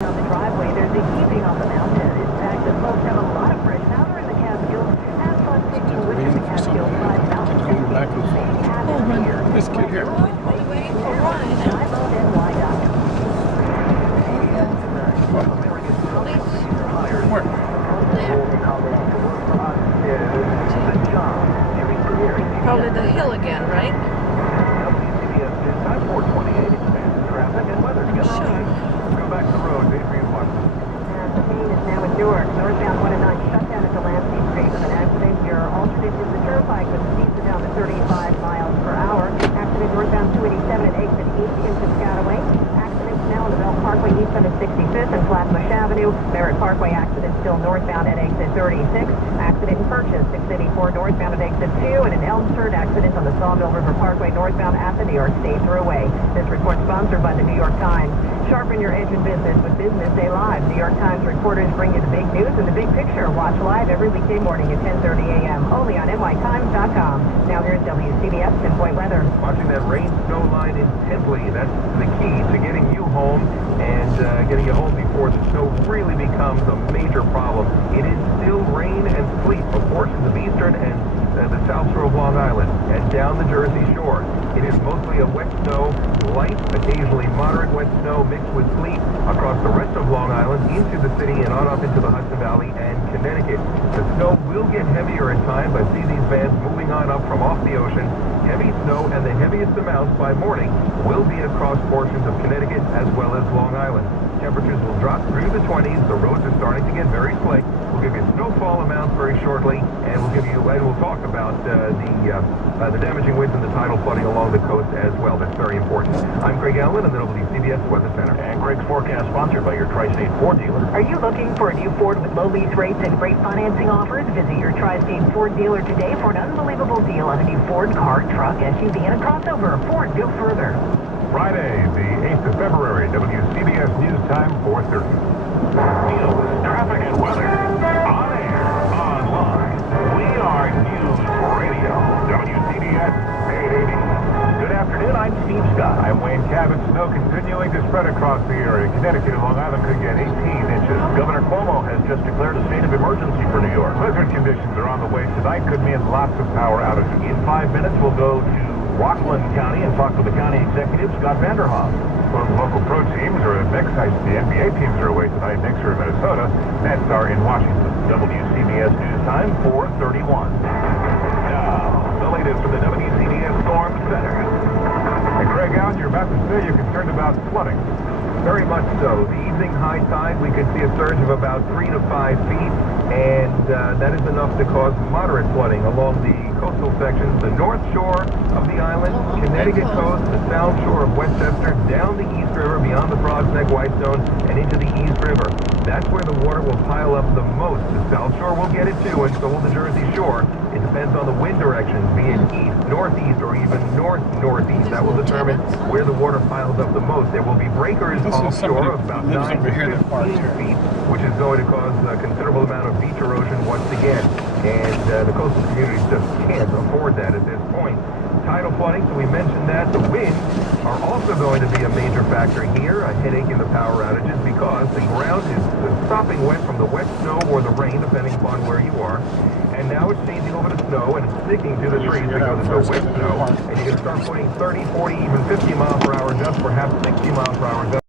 On the driveway, there's a heaping on the mountain. In fact, the folks have a lot of fresh powder in the Catskills. Have fun taking with you the Catskills 5 mountain. Back and forth. This kid here. Probably the hill again, right? Sure. Go back to the road, Adrian Watson. The main is now in Newark. Northbound 1 and 9 shut down at the Lansing Street with an accident. Your alternate is the turnpike with speeds are down to 35 miles per hour. Accident northbound 287 at exit east into Piscataway. Accident now on the Bell Parkway east on 65th and Flatbush Avenue. Merritt Parkway accident still northbound at exit 36. Accident in Purchase, 684 northbound at exit 2. And an Elmsford accident on the Sawmill River Parkway northbound at the New York State Thruway. This report sponsored by the New York Times. Sharpen your edge in business with Business Day Live. New York Times reporters bring you the big news and the big picture. Watch live every weekday morning at 10:30 a.m. only on nytimes.com. Now here's WCBS Pinpoint Weather. Watching that rain snow line intently. That's the key to getting you home and getting you home before the snow really becomes a major problem. It is still rain and sleet for portions of eastern and the south shore of Long Island and down the Jersey Shore. It is mostly a wet snow, light, occasionally moderate wet snow mixed with sleet across the rest of Long Island into the city and on up into the Hudson Valley and Connecticut. The snow will get heavier in time, but see these bands moving on up from off the ocean. Heavy snow and the heaviest amounts by morning will be across portions of Connecticut as well as Long Island. Temperatures will drop through the 20s. The roads are starting to get very slick. We'll give you snowfall amounts very shortly, and we'll talk about the damaging winds and the tidal flooding along the coast as well. That's very important. I'm Craig Allen in the WCBS Weather Center. And Craig's forecast sponsored by your Tri-State Ford dealer. Are you looking for a new Ford with low lease rates and great financing offers? Visit your Tri-State Ford dealer today for an unbelievable deal on a new Ford car, truck, SUV, and a crossover. Ford, go further. Friday, the 8th of February, WCBS News Time, 4:30. News, traffic, and weather. On air, online. We are News Radio. WCBS 880. Good afternoon, I'm Steve Scott. I'm Wayne Cabot. Snow continuing to spread across the area. Connecticut and Long Island could get 18 inches. Governor Cuomo has just declared a state of emergency for New York. Blizzard conditions are on the way tonight. Could mean lots of power outages. In 5 minutes, we'll go to Rockland County and talk with the county executive, Scott Vanderhoff. Well, the local pro teams are at Knicks. The NBA teams are away tonight. Knicks are in Minnesota. Nets are in Washington. WCBS News Time, 4:31. Now, the latest from the WCBS Storm Center. And Craig Allen, you're about to say you're concerned about flooding. Very much so. The evening high tide, we could see a surge of about 3 to 5 feet, and that is enough to cause moderate flooding along the coastal sections, the north shore of the island, Connecticut coast, the south shore of Westchester, down the East River, beyond the Frog's Neck, Whitestone, and into the East River. That's where the water will pile up the most. The south shore will get it too, and so will the Jersey Shore. It depends on the wind directions, be it east, northeast, or even north-northeast. That will determine where the water piles up the most. There will be breakers offshore of about 9 to 15 feet, which is going to cause a considerable amount of beach erosion once again. And the coastal communities just can't afford that at this point. Tidal flooding, so we mentioned that. The winds are also going to be a major factor here, a headache in the power outages, because the ground is sopping wet from the wet snow or the rain, depending upon where you are. And now it's changing over to snow, and it's sticking to the trees because it's a wet snow. And you're going to start putting 30, 40, even 50 miles per hour, just perhaps 60 miles per hour.